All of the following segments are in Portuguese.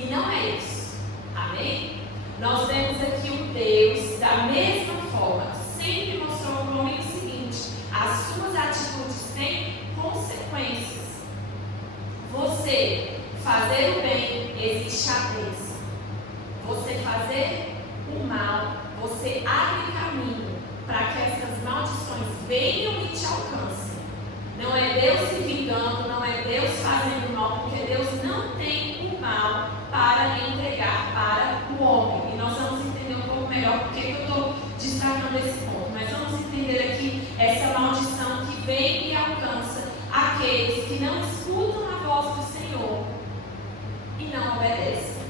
E não é isso. Amém? Nós vemos aqui um Deus, da mesma forma, sempre mostrou para o homem o seguinte: as suas atitudes têm consequências. Você fazer o bem, existe a bênção. Você fazer o mal, você abre caminho para que essas maldições venham e te alcancem. Não é Deus se vingando, não é Deus fazendo mal, porque Deus não tem o mal para entregar para o homem. E nós vamos entender um pouco melhor porque eu estou destacando esse ponto. Mas vamos entender aqui essa maldição que vem e alcança aqueles que não escutam a voz do Senhor e não obedecem.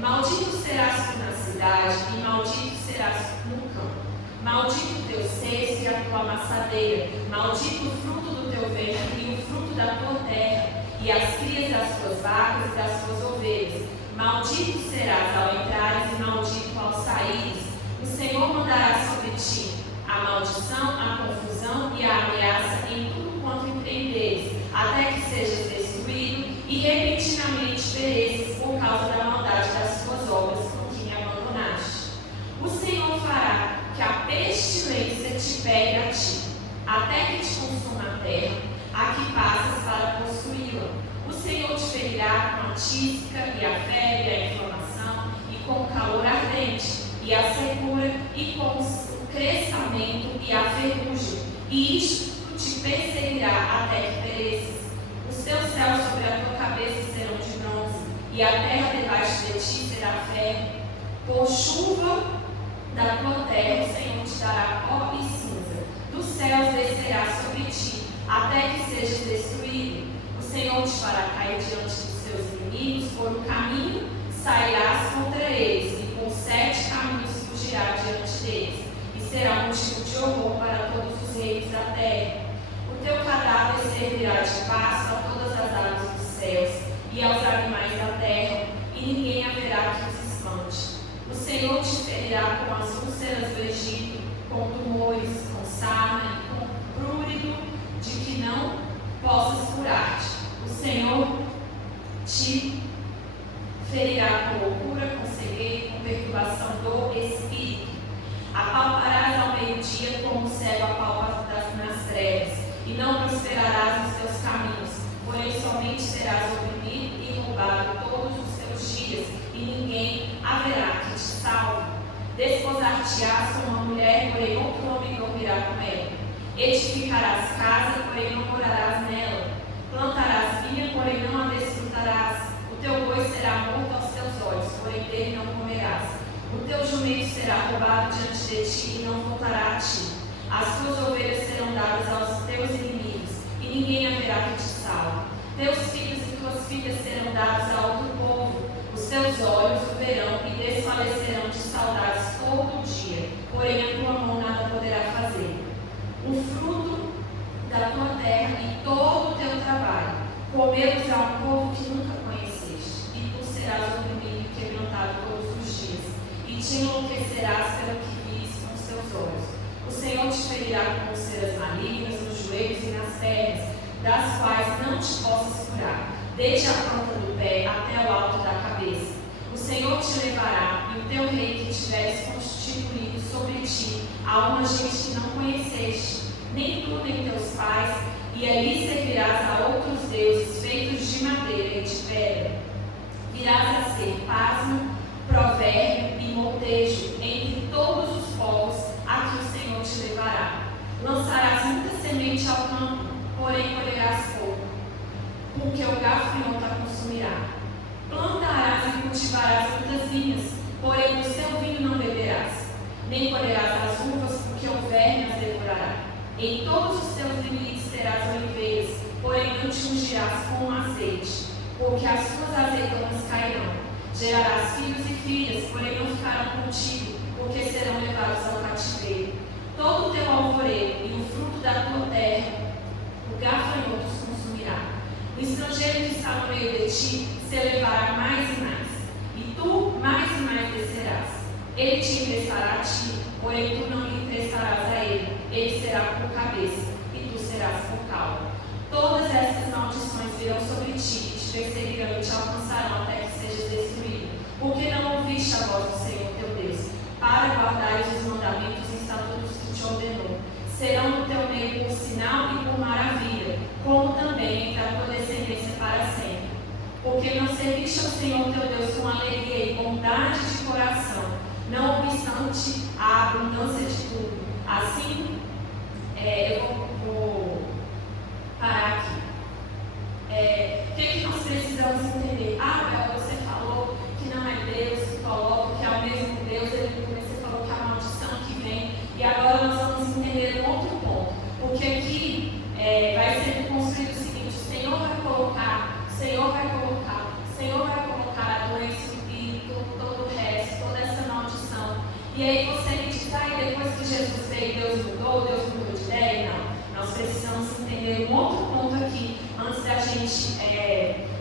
Maldito serás tu na cidade e maldito serás no campo. Maldito o teu cesto e a tua amassadeira. Maldito o fruto do teu ventre e o fruto da tua terra, e as crias das tuas vacas e das tuas ovelhas. Maldito serás ao entrares e maldito ao saíres. O Senhor mandará sobre ti a maldição, a confusão e a ameaça em tudo quanto empreenderes, até que sejas destruído e repentinamente pereces por causa da maldade das tuas obras com que me abandonaste. O Senhor fará que a pestilência te pegue a ti, até que te consuma a terra, a que passas para possuí-la. O Senhor te ferirá com a tísica e a febre, a inflamação, e com o calor ardente, e a secura, e com o crescimento e a ferrugem, e isto te perseguirá até que pereces. Os teus céus sobre a tua cabeça serão de bronze, e a terra debaixo de ti será ferro. Por chuva da tua terra o Senhor te dará pó e cinza. Dos céus descerá sobre ti, até que sejas destruído. O Senhor te fará cair diante dos teus inimigos, por um caminho sairás contra eles, e por 7 caminhos fugirá diante deles, e será motivo de horror para todos os reis da terra. O teu cadáver servirá de pasto a todas as aves dos céus e aos animais da terra, e ninguém haverá que os espante. O Senhor te ferirá com as úlceras do Egito, com tumores, com sarna e com prurido, de que não possas curar-te. O Senhor te ferirá com loucura, com cegueira, com perturbação do espírito. Apalparás ao meio-dia como o cego apalpa nas trevas, e não prosperarás nos teus caminhos, porém somente serás oprimido e roubado todos os teus dias, e ninguém haverá que te salve. Desposar-te-ás com uma mulher, porém outro homem dormirá com ela. Edificarás casa, porém não morarás nela. Plantarás vinha, porém não a desfrutarás. O teu boi será morto aos teus olhos, porém dele não comerás. O teu jumento será roubado diante de ti e não voltará a ti. As tuas ovelhas serão dadas aos teus inimigos, e ninguém haverá que te salve. Teus filhos e tuas filhas serão dados a outro povo. Os teus olhos o verão e desfalecerão de saudades todo o dia, porém a tua mão nada poderá fazer. O fruto da tua terra e todo o teu trabalho comê-los a um povo que nunca conheceste, e tu serás oprimido e quebrantado todos os dias, e te enlouquecerás pelo que vires com os teus olhos. O Senhor te ferirá com úlceras malignas nos joelhos e nas pernas, das quais não te possas curar, desde a ponta do pé até o alto da cabeça. O Senhor te levará, e o teu rei que tiveres constituído sobre ti a uma gente que não conheceste, nem tu nem teus pais, e ali servirás a outros deuses feitos de madeira e de pedra. Virás a ser pasmo, provérbio e moldejo entre todos os povos a que o Senhor te levará. Lançarás muita semente ao campo, porém colherás pouco, porque o gafanhoto a consumirá. Plantarás e cultivarás muitas vinhas, porém do seu vinho não beberás, nem colherás as uvas, porque o verme as devorará. Em todos os teus limites terás oliveiras, porém não te ungirás com azeite, porque as tuas azeitonas cairão. Gerarás filhos e filhas, porém não ficarão contigo, porque serão levados ao cativeiro. Todo o teu alvoredo e o fruto da tua terra, o gafanhoto os consumirá. O estrangeiro que está no meio de ti se elevará mais e mais, e tu mais e mais descerás. Ele te emprestará a ti, porém tu não lhe emprestarás a ele. Ele será por cabeça, e tu serás por cauda. Todas essas maldições virão sobre ti, e te perseguirão e te alcançarão até que sejas destruído. Porque não ouviste a voz do Senhor teu Deus, para guardares os mandamentos e estatutos que te ordenou. Serão no teu meio por sinal e por maravilha, como também entre a tua descendência para sempre. Porque não serviste ao Senhor teu Deus com alegria e bondade de coração, não obstante a abundância de tudo. Assim, eu vou parar aqui. O que nós precisamos entender? Você falou que não é Deus que coloca, que é o mesmo Deus. Você falou que é a maldição que vem. E agora nós vamos entender um outro ponto. Porque aqui vai ser construído o seguinte: o Senhor vai colocar a doença e todo o resto, toda essa maldição. E aí você me diz, depois que Jesus veio, Deus mudou de ideia? Não. Nós precisamos entender um outro ponto aqui, antes da gente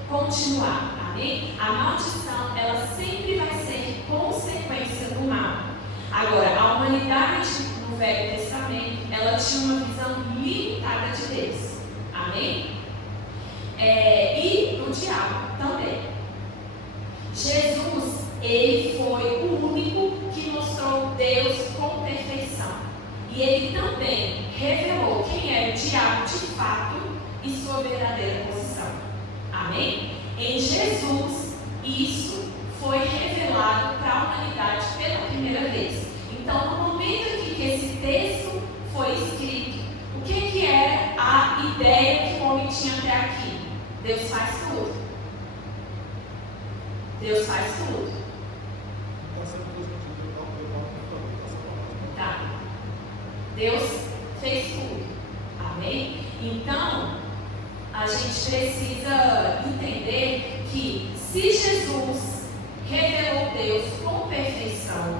continuar, amém? A maldição, ela sempre vai ser consequência do mal. Agora, a humanidade no Velho Testamento, ela tinha uma visão limitada de Deus, amém? E do diabo também. Jesus, ele foi o único que mostrou Deus com perfeição. E ele também revelou quem era o diabo de fato e sua verdadeira posição. Amém? Em Jesus, isso foi revelado para a humanidade pela primeira vez. Então, no momento em que esse texto foi escrito, o que era a ideia que o homem tinha até aqui? Deus faz tudo. Deus faz tudo. Tá. Deus fez tudo. Amém? Então, a gente precisa entender que se Jesus revelou Deus com perfeição,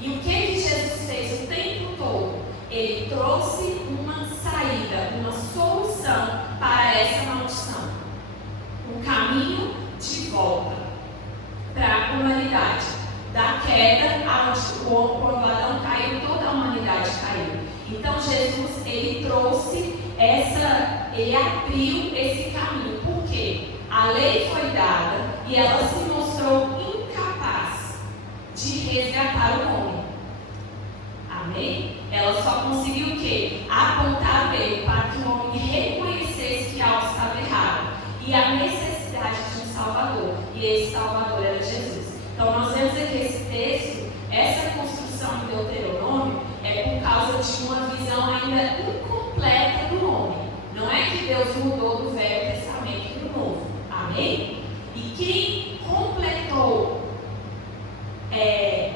e o que Jesus fez o tempo todo? Ele trouxe uma saída, uma solução para essa maldição. Um caminho de volta para a humanidade. Da queda, quando Adão caiu, toda a humanidade caiu. Então Jesus, ele trouxe ele abriu esse caminho. Por quê? A lei foi dada e ela se mostrou incapaz de resgatar o homem. Amém? Ela só conseguiu o quê? Apontar o erro para que o homem reconhecesse que algo estava errado. E a necessidade de um Salvador. E esse Salvador era Jesus. Então nós vemos aqui esse texto, essa construção em Deuteronômio, é por causa de uma visão ainda incompleta do homem. Não é que Deus mudou do Velho Testamento para o Novo. Amém? E quem completou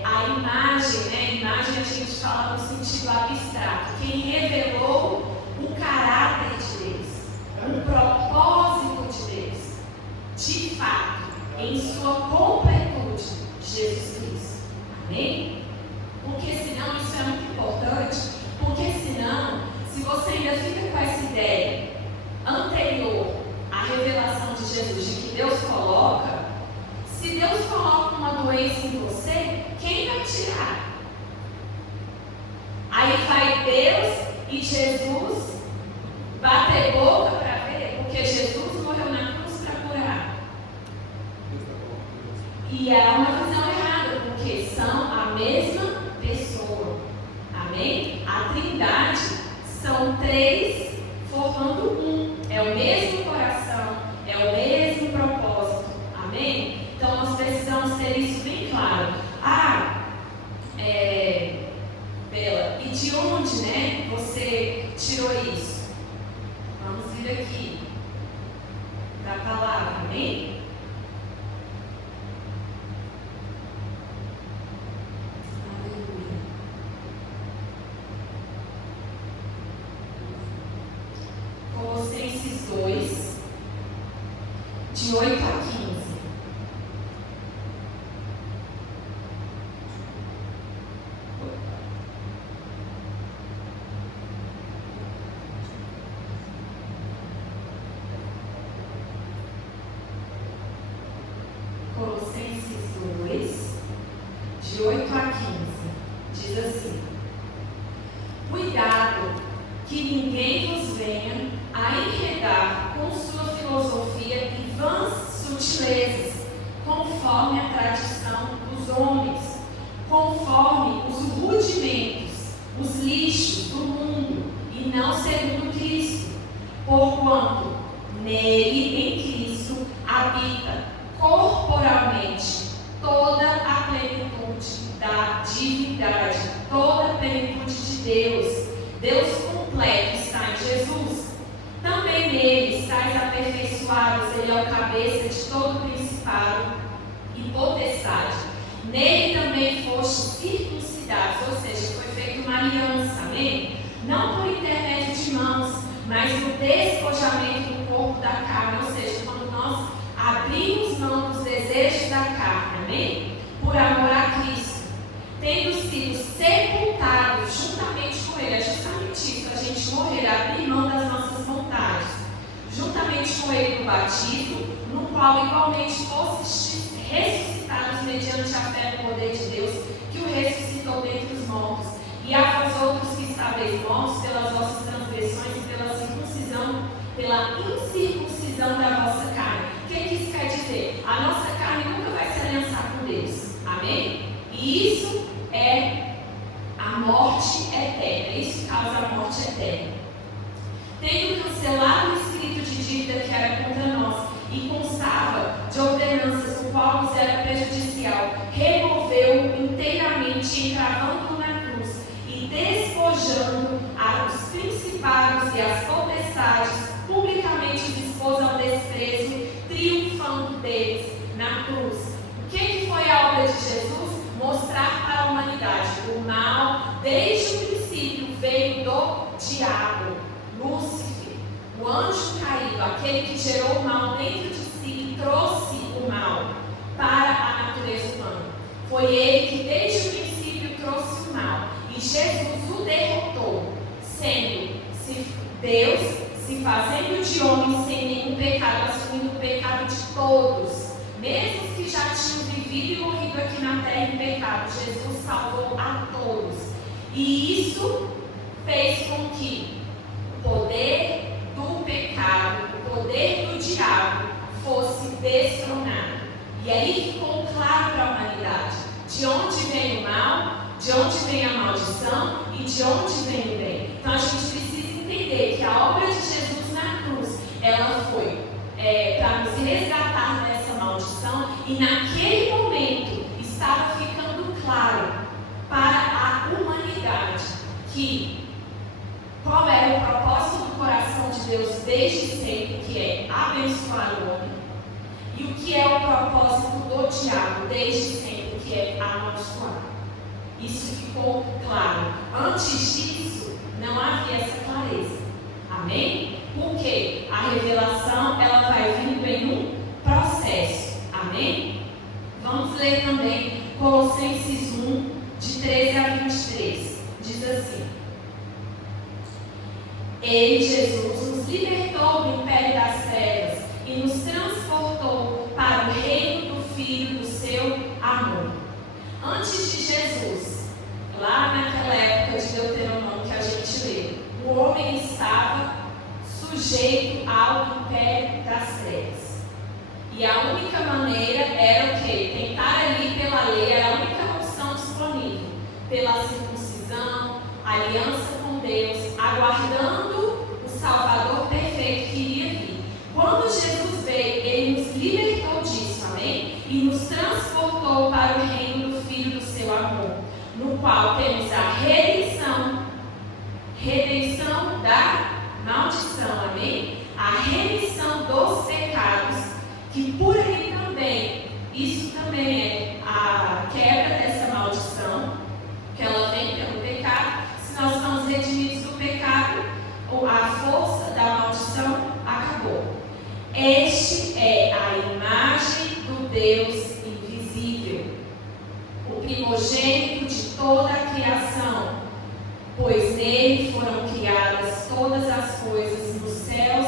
a imagem, né? Imagem a gente fala no sentido abstrato. Quem revelou o caráter de Deus, o propósito de Deus, de fato, em sua completude, Jesus Cristo. Amém? Porque senão, isso é muito importante, porque senão, se você ainda fica com essa ideia anterior à revelação de Jesus, de que Deus coloca, se Deus coloca uma doença em você, quem vai tirar? Aí vai Deus e Jesus bater boca para ver, porque Jesus morreu na cruz para curar. E é uma visão errada, porque são a mesma pessoa. Amém? A Trindade são três formando um. É o mesmo coração, é o mesmo propósito. Amém? Então nós precisamos ter isso bem claro. Bela, e de onde, né, você tirou isso? Vamos vir aqui para a palavra, amém? Aleluia. Colossenses 2, de 8 a 15. Colossenses 2, de 8 a 15, diz assim: cuidado que ninguém vos venha a enredar com sua filosofia e vezes, conforme a tradição dos homens, conforme os rudimentos, os lixos do mundo, e não segundo Cristo, porquanto nele, em Cristo, habita corporalmente toda a plenitude da divindade, toda a plenitude de Deus. Deus completo está em Jesus. Também nele estáis aperfeiçoados, ele é o cabeça de todo principado e potestade. Nele também foste circuncidados, ou seja, foi feita uma aliança, amém? Não por intermédio de mãos, mas no despojamento do corpo da carne, ou seja, quando nós abrimos mão dos desejos da carne, amém? Por amor a Cristo, tendo sido sepultados juntamente com Ele. É justamente isso, a gente morrer, abrir mão das nossas vontades, juntamente com Ele no batismo, no qual igualmente fostes ressuscitados mediante a fé no poder de Deus, que o ressuscitou dentre os mortos, e a vós outros que estáveis mortos pelas vossas transgressões e pela incircuncisão da vossa carne. O que isso quer dizer? A nossa carne nunca vai se aliançar com Deus, amém? E isso é a morte eterna, isso causa a morte eterna. Tendo cancelado o escrito de dívida que era contra nós e constava de ordenanças, o qual nos era prejudicial, removeu-o inteiramente, encravando-o na cruz e despojando os principados e as potestades, publicamente os expôs ao desprezo, triunfando deles na cruz. O que foi a obra de Jesus? Mostrar para a humanidade o mal, desde o princípio, veio do diabo, Lúcifer, o anjo caído, aquele que gerou o mal dentro de si e trouxe o mal para a natureza humana. Foi ele que desde o princípio trouxe o mal, e Jesus o derrotou, sendo Deus, se fazendo de homem sem nenhum pecado, assumindo o pecado de todos, mesmo que já tinham vivido e morrido aqui na terra em pecado. Jesus salvou a todos, e isso fez com que o poder do pecado, o poder do diabo fosse destronado. E aí ficou claro para a humanidade de onde vem o mal, de onde vem a maldição e de onde vem o bem. Então a gente precisa entender que a obra de Jesus na cruz, ela foi para nos resgatar dessa maldição, e naquele momento estava ficando claro para a humanidade qual era o propósito do coração de Deus desde sempre, que é abençoar o homem, e o que é o propósito do diabo desde sempre, que é amaldiçoar. Isso ficou claro. Antes disso, não havia essa clareza. Amém? Porque a revelação, ela vai vindo em um processo. Amém? Vamos ler também Colossenses 1, de 13 a 23. Diz assim: Ele, Jesus, nos libertou do império das trevas e nos transportou para o reino do Filho do seu amor. Antes de Jesus, lá naquela época de Deuteronômio que a gente lê, o homem estava sujeito ao império das trevas. E a única maneira era o quê? Tentar ali pela lei, era a única opção disponível. Pela circuncisão, aliança com Deus, aguardando o Salvador perfeito que iria vir. Quando Jesus veio, Ele nos libertou disso, amém? E nos transportou para o reino do Filho do seu amor, no qual temos a redenção da maldição, amém? A remissão dos pecados, que por aí também, isso também é a quebra dessa maldição, que ela vem pelo pecado. Se nós estamos redimidos do pecado, a força da maldição acabou. Este é a imagem do Deus invisível, o primogênito de toda a criação, pois nele foram criadas todas as coisas nos céus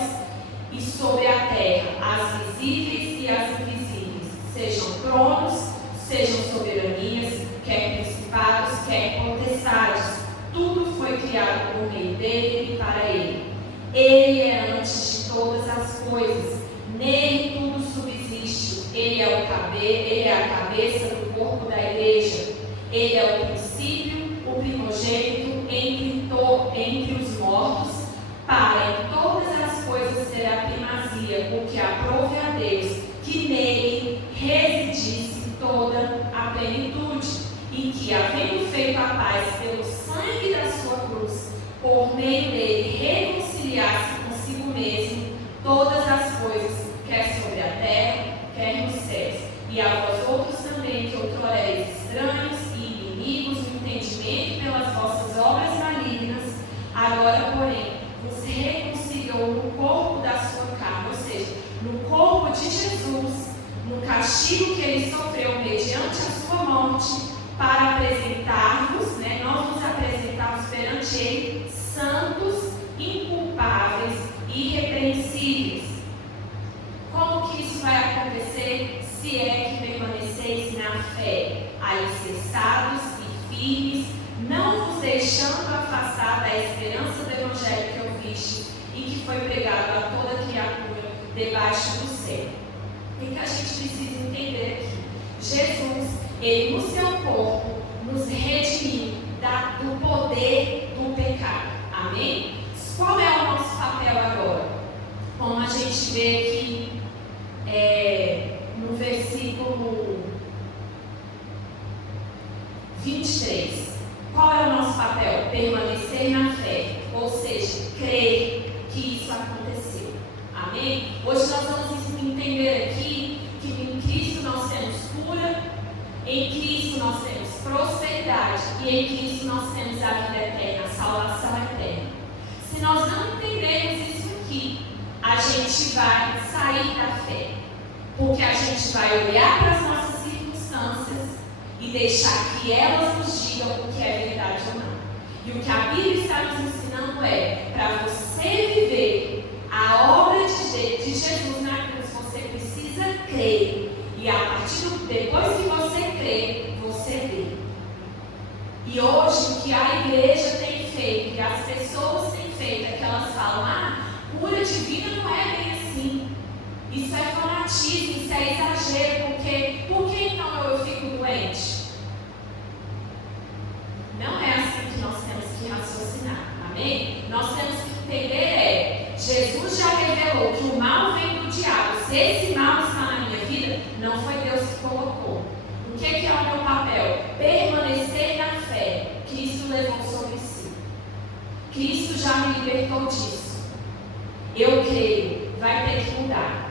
e sobre a terra, as visíveis e as invisíveis, sejam tronos, sejam soberanias, quer principados, quer potestades. Tudo foi criado por meio dele e para ele. Ele é antes de todas as coisas, nele tudo subsiste, cabeça do corpo da igreja. Ele é o princípio, o primogênito entre os mortos, para em todas as coisas ter a primazia, o que aprove a Deus, que nele residisse toda a plenitude, e que, havendo feito a paz pelo sangue da sua cruz, por meio dele reconciliasse consigo mesmo todas as coisas, quer sobre a terra, quer nos céus. E a vós outros também, que outrora erais estranhos e inimigos no entendimento pelas vossas obras malignas, agora, porém, vos reconciliou no corpo da sua carne, ou seja, no corpo de Jesus, no castigo que ele sofreu mediante a sua morte, para apresentar-vos, nós nos apresentarmos perante ele, santos, inculpáveis e irrepreensíveis. Como que isso vai acontecer? Se é que permaneceis na fé, alicerçados e firmes, não vos deixando afastar da esperança do evangelho que ouviste e que foi pregado a toda criatura debaixo do céu. O que a gente precisa entender aqui? Jesus, ele no seu corpo nos redimiu do poder do pecado. Amém? Qual é o nosso papel agora? Como a gente vê aqui no versículo 23. Qual é o nosso papel? Permanecer na fé, ou seja, crer que isso aconteceu. Amém? Hoje nós vamos entender aqui que em Cristo nós temos cura, em Cristo nós temos prosperidade e em Cristo nós temos a vida eterna, a salvação eterna. Se nós não entendermos isso aqui, a gente vai sair da fé, porque a gente vai olhar para as nossas circunstâncias e deixar que elas nos digam o que é verdade ou não. E o que a Bíblia está nos ensinando é, para você viver a obra de Jesus na cruz, você precisa crer. E a partir depois que você crê, você vê. E hoje o que a igreja tem feito, e as pessoas têm feito, é que elas falam, cura divina não é bem assim. Isso é fanatismo, isso é exagero, por que então eu fico doente? Não é assim que nós temos que raciocinar, amém? Nós temos que entender Jesus já revelou que o mal vem do diabo. Se esse mal está na minha vida, não foi Deus que colocou. O que é o meu papel? Permanecer na fé. Cristo levou sobre si. Cristo já me libertou disso. Eu creio, vai ter que mudar.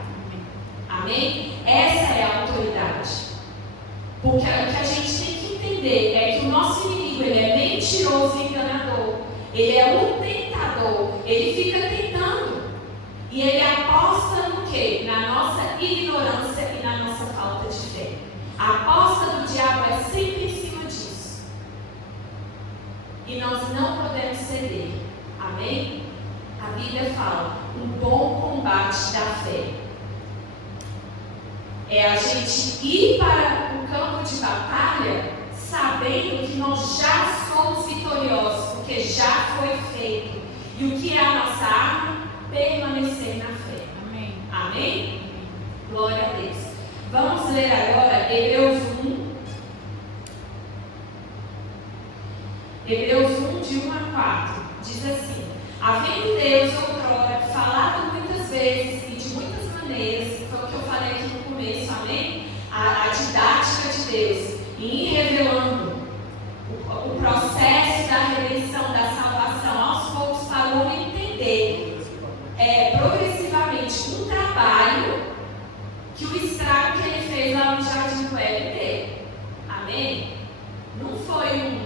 Amém? Essa é a autoridade. Porque o que a gente tem que entender é que o nosso inimigo, ele é mentiroso e enganador. Ele é um tentador. Ele fica tentando. E ele aposta no quê? Na nossa ignorância e na nossa falta de fé. A aposta do diabo é sempre em cima disso. E nós não podemos ceder. Amém? A Bíblia fala, um bom combate da fé. É a gente ir para o campo de batalha sabendo que nós já somos vitoriosos, porque já foi feito. E o que é a nossa arma? Permanecer na fé. Amém. Amém? Glória a Deus. Vamos ler agora Hebreus 1. Hebreus 1, de 1 a 4. Diz assim: havendo Deus outrora falado muitas vezes e de muitas maneiras, foi o que eu falei aqui no começo, amém? A didática de Deus, e ir revelando o processo da redenção, da salvação, aos poucos, para o homem entender progressivamente um trabalho que o estrago que ele fez lá no Jardim do Éden dele. Amém? Não foi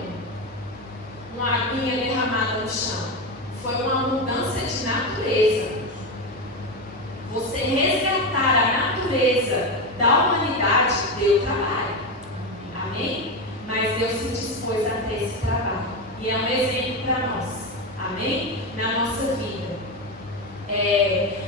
uma aguinha derramada no chão. Foi uma mudança de natureza. Você resgatar a natureza da humanidade deu trabalho. Amém? Mas Deus se dispôs a ter esse trabalho. E é um exemplo para nós. Amém? Na nossa vida.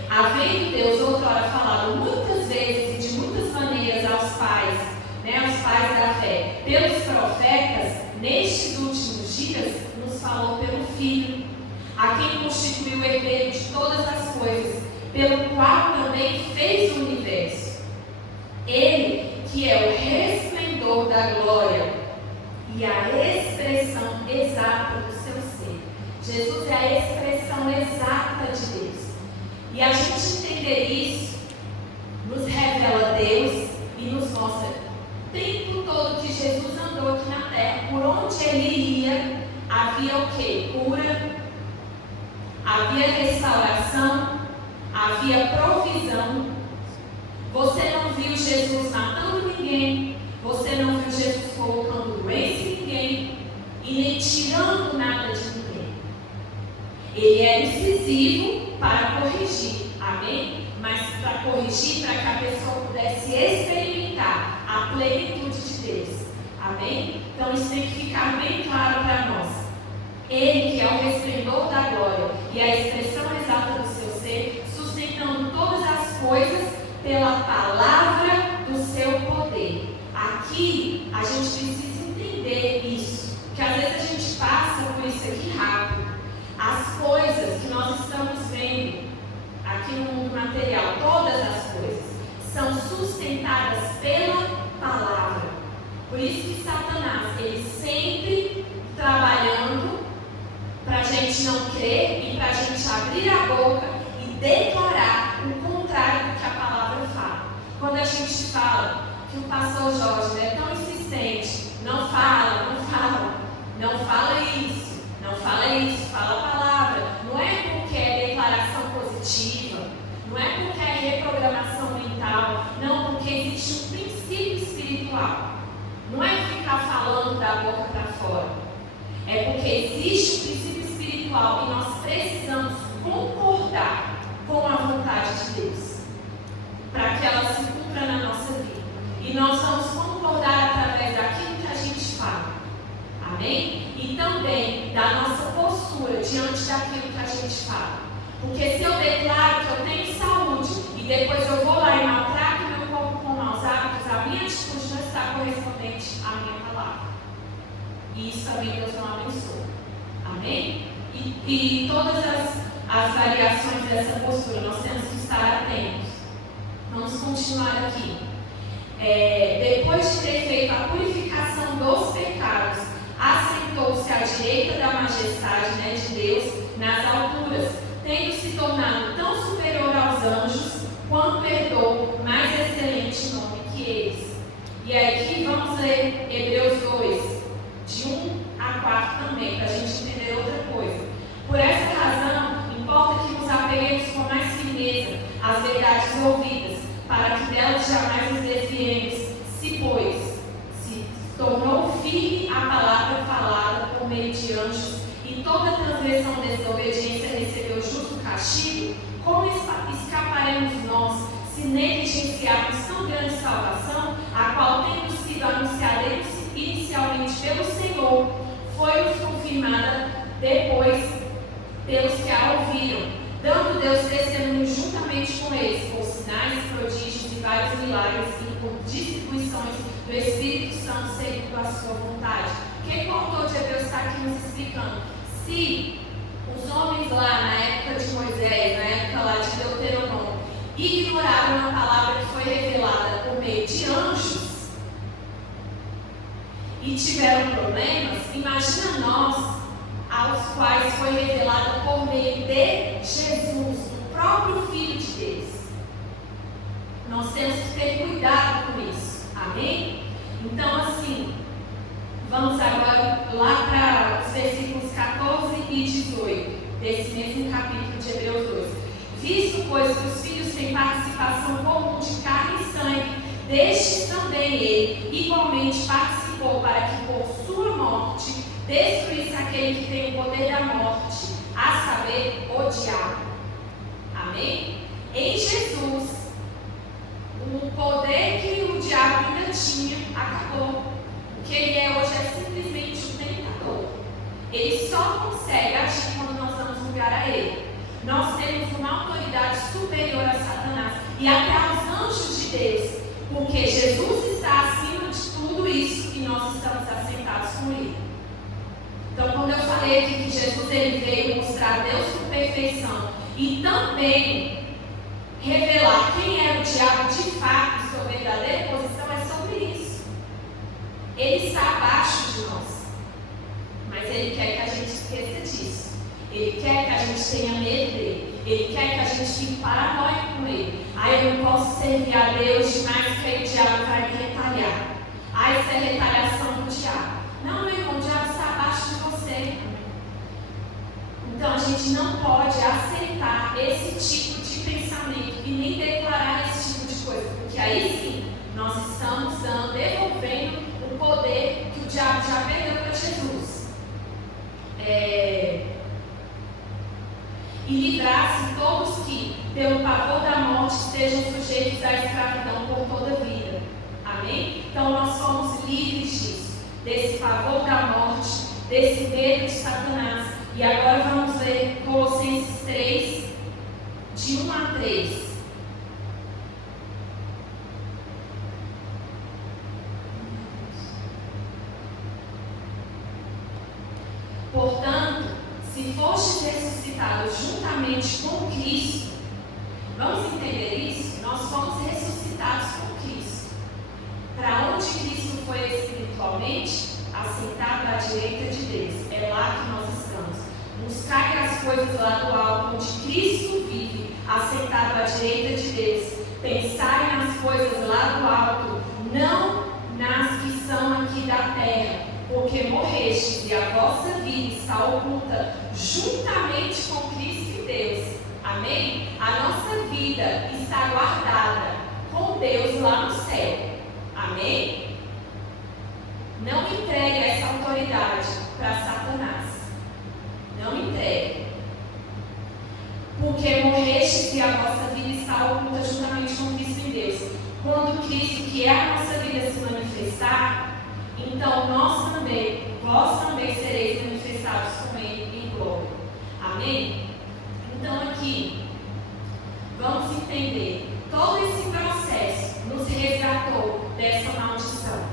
Havendo Deus outrora falado muitas vezes e de muitas maneiras aos pais, aos pais da fé, pelos profetas, nestes últimos dias, nos falou pelo Filho, a quem constituiu o herdeiro de todas as coisas, pelo qual também fez o universo. Ele, que é o resplendor e a expressão exata do seu ser. Jesus é a expressão exata de Deus. E a gente entender isso nos revela Deus e nos mostra o tempo todo que Jesus andou aqui na terra. Por onde ele ia, havia o quê? Cura, havia restauração, havia provisão. Você não viu Jesus matando ninguém, você não viu Jesus colocando doença em ninguém e nem tirando nada de ninguém. Ele era incisivo para corrigir, amém? Mas para corrigir, para que a pessoa pudesse experimentar a plenitude de Deus, amém? Então isso tem que ficar bem claro para nós. Ele que é o resplendor da glória e a expressão exata do seu ser, sustentando todas as coisas pela palavra do seu poder. Aqui a gente precisa entender isso, que às vezes a gente passa por isso aqui rápido. As coisas que nós estamos vendo aqui no mundo material, todas as coisas, são sustentadas pela palavra. Por isso que Satanás, ele sempre trabalhando para a gente não crer e para a gente abrir a boca e declarar o contrário do que a palavra fala. Quando a gente fala que o pastor Jorge é tão insistente, não fala isso, fala a palavra. Não é porque é declaração positiva, não é porque é reprogramação mental, não, porque existe um princípio espiritual. Não é ficar falando da boca para fora, é porque existe um princípio espiritual e nós precisamos concordar com a vontade de Deus para que ela se cumpra na nossa vida. E nós vamos concordar através daquilo que a gente fala. Amém? E também da nossa postura diante daquilo que a gente fala. Porque se eu declaro que eu tenho saúde e depois eu vou lá e maltrato meu corpo com maus hábitos, a minha atitude não está correspondente à minha palavra. E isso também Deus não abençoa. Amém? E todas as variações dessa postura nós temos que estar atentos. Vamos continuar aqui. Depois de ter feito a purificação dos pecados, assentou-se à direita da majestade, de Deus nas alturas, tendo se tornado tão superior aos anjos, quanto herdou mais excelente nome que eles. E aqui vamos ler Hebreus 2, de 1 a 4 também, para a gente entender outra coisa. Por essa razão, importa que nos apeguemos com mais firmeza às verdades ouvidas, para que delas jamais nos desviemos, se tornou firme a palavra falada por meio de anjos, e toda transgressão ou desobediência recebeu justo castigo. Como escaparemos nós, se negligenciarmos tão grande salvação, a qual, tendo sido anunciada inicialmente pelo Senhor, foi-nos confirmada depois pelos que a ouviram, dando Deus testemunho juntamente com eles, por sinais, prodígios e vários milagres, e por distribuições do Espírito Santo segundo a sua vontade. Quem o autor de Hebreus está aqui nos explicando? Se os homens lá na época de Moisés, na época lá de Deuteronômio, ignoraram a palavra que foi revelada por meio de anjos e tiveram problemas, imagina nós, aos quais foi revelada por meio de Jesus, o próprio Filho de Deus. Nós temos que ter cuidado com isso, amém? Então, assim, vamos agora lá para os versículos 14 e 18, desse mesmo capítulo de Hebreus 2. Visto, pois, que os filhos têm participação comum de carne e sangue, destes também ele igualmente participou, para que por sua morte destruísse aquele que tem o poder da morte, a saber, o diabo. Amém? Em Jesus, o poder que o diabo ainda tinha acabou. O que ele é hoje é simplesmente um tentador. Ele só consegue agir quando nós damos lugar a ele. Nós temos uma autoridade superior a Satanás e até aos anjos de Deus, porque Jesus está acima de tudo isso e nós estamos assentados com ele. Então, quando eu falei aqui que Jesus ele veio mostrar Deus com perfeição e também revelar quem é o diabo de fato, sua verdadeira posição, é sobre isso. Ele está abaixo de nós. servir a Deus demais que aí o diabo vai me retalhar. Ah, isso é retaliação do diabo. Não, meu irmão, o diabo está abaixo de você. Então a gente não pode aceitar esse tipo de pensamento e nem declarar esse tipo de coisa, porque aí sim nós estamos devolvendo o poder que o diabo já perdeu para Jesus. E livrar-se todos que, pelo pavor da morte, estejam sujeitos à escravidão por toda a vida. Amém? Então nós somos livres disso, desse pavor da morte, desse medo de Satanás. E agora vamos ler Colossenses 3, de 1 a 3. Portanto, se fostes ressuscitados juntamente com Cristo, vamos entender isso? Nós fomos ressuscitados com Cristo. Para onde Cristo foi espiritualmente? Assentado à direita de Deus. É lá que nós estamos. Buscai as coisas lá do alto, onde Cristo vive, assentado à direita de Deus. Pensai nas coisas lá do alto, não nas que são aqui da terra, porque morrestes e a vossa vida está oculta juntamente com Cristo e Deus. Amém? A nossa vida está guardada com Deus lá no céu. Amém? Não entregue essa autoridade para Satanás. Não entregue. Porque morrestes e a vossa vida está oculta juntamente com Cristo em Deus. Quando Cristo, que é a nossa vida, se manifestar, então vós também sereis manifestados com Ele em glória. Amém? Então aqui, vamos entender, todo esse processo nos resgatou dessa maldição.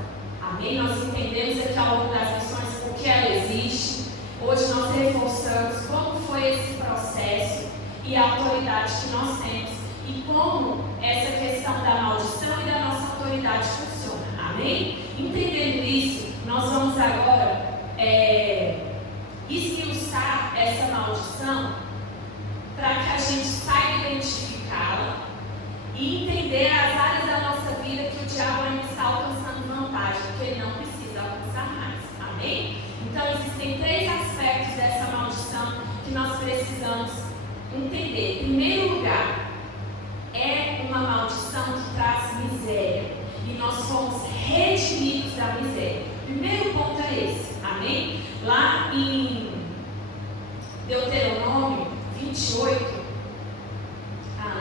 Amém? Nós entendemos aqui ao longo das lições porque ela existe. Hoje nós reforçamos como foi esse processo e a autoridade que nós temos e como essa questão da maldição e da nossa autoridade funciona. Amém? Entendendo isso, nós vamos agora esmiuçar essa maldição para que a gente saiba identificá-la e entender as áreas da nossa vida que o diabo ainda está alcançando vantagem, que ele não precisa alcançar mais. Amém? Então, existem 3 aspectos dessa maldição que nós precisamos entender. Em primeiro lugar, é uma maldição que traz miséria. E nós fomos redimidos da miséria. Primeiro ponto é esse. Amém? Lá em Deuteronômio 28,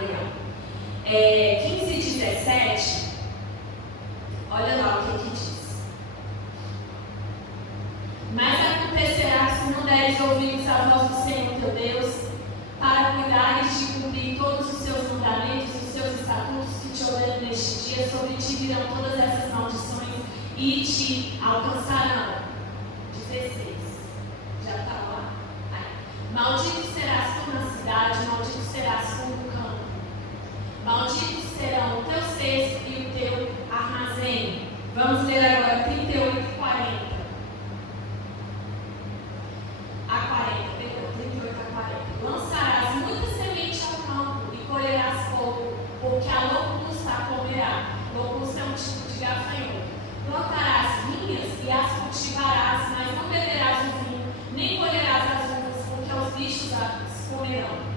legal. 15 e 17, olha lá o que diz. Mas acontecerá que se não deres ouvidos à voz do Senhor teu Deus, para cuidares de cumprir todos os seus mandamentos, os seus estatutos que te ordeno neste dia, sobre ti virão todas essas maldições e te alcançarão. 16. Já está lá? Maldito serás tu na cidade, maldito serás tu no campo. Malditos serão o teu cesto e o teu armazém. Vamos ler agora 38 e 40. 38 a 40. Lançarás muita semente ao campo e colherás pouco, porque a locusta a comerá. Locusta é um tipo de gafanhoto. Plantarás vinhas e as cultivarás, mas não beberás o vinho, nem colherás as uvas, porque os bichos as comerão.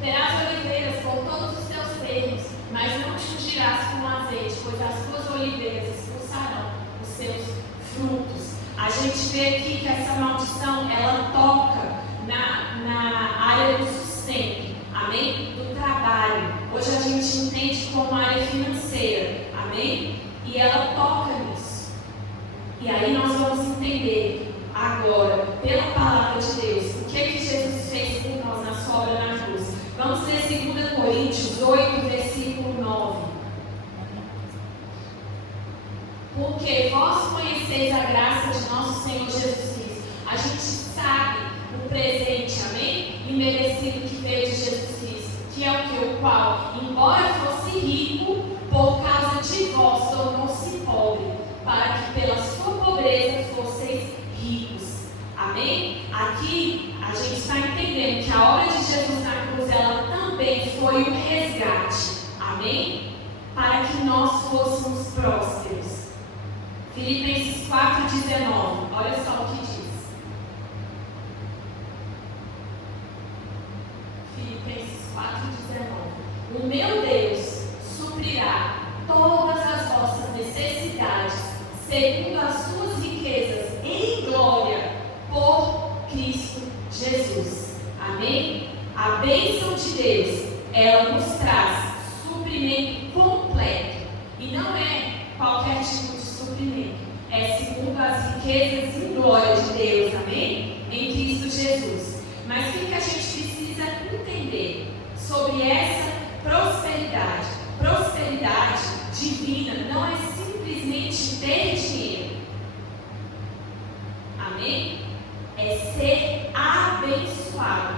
Terás oliveiras por todos os teus termos, mas não te ungirás com azeite, pois as tuas oliveiras expulsarão os seus frutos. A gente vê aqui que essa maldição, ela toca na área do sustento, amém? Do trabalho. Hoje a gente entende como área financeira, amém? E ela toca nisso. E aí nós vamos entender agora, pela palavra de Deus, o que Jesus fez por nós na sua obra na cruz. Vamos ler 2 Coríntios 8, versículo 9. Porque vós conheceis a graça de nosso Senhor Jesus Cristo. A gente sabe o presente, amém? Imerecido que veio de Jesus Cristo. Que é o que? O qual, embora fosse rico, por causa de vós tornou-se pobre, para que pela sua pobreza fosseis ricos. Amém? Aqui a gente está entendendo que a obra de Jesus na cruz, ela também foi um resgate. Amém? para que nós fôssemos prósperos. Filipenses 4,19, olha só o que diz. Filipenses 4,19. O meu Deus suprirá todas as vossas necessidades, segundo as suas riquezas em glória, por Cristo Jesus. Amém? A bênção de Deus, ela nos traz suprimento completo. E não é qualquer tipo de suprimento. É segundo as riquezas em glória de Deus. Amém? Em Cristo Jesus. Mas o que a gente precisa entender sobre essa prosperidade? Prosperidade divina não é simplesmente ter dinheiro. Amém? É ser abençoado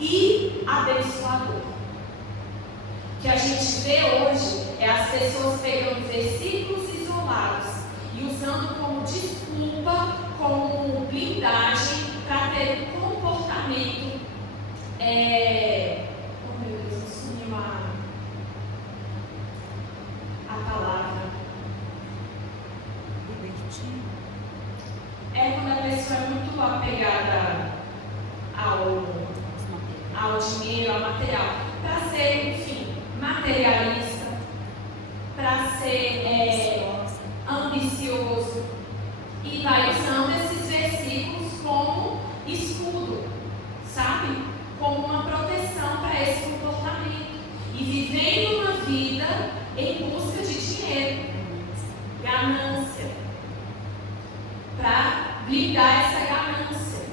e abençoador. O que a gente vê hoje é as pessoas pegando versículos isolados e usando como desculpa, como blindagem para ter um comportamento. Oh meu Deus, me sumiu a palavra. É quando a pessoa é muito apegada ao dinheiro, ao material, para ser, enfim, materialista, para ser ambicioso, e vai usando esses versículos como escudo, sabe? Como uma proteção para esse comportamento, e vivendo uma vida em busca de dinheiro, ganância, para blindar essa ganância.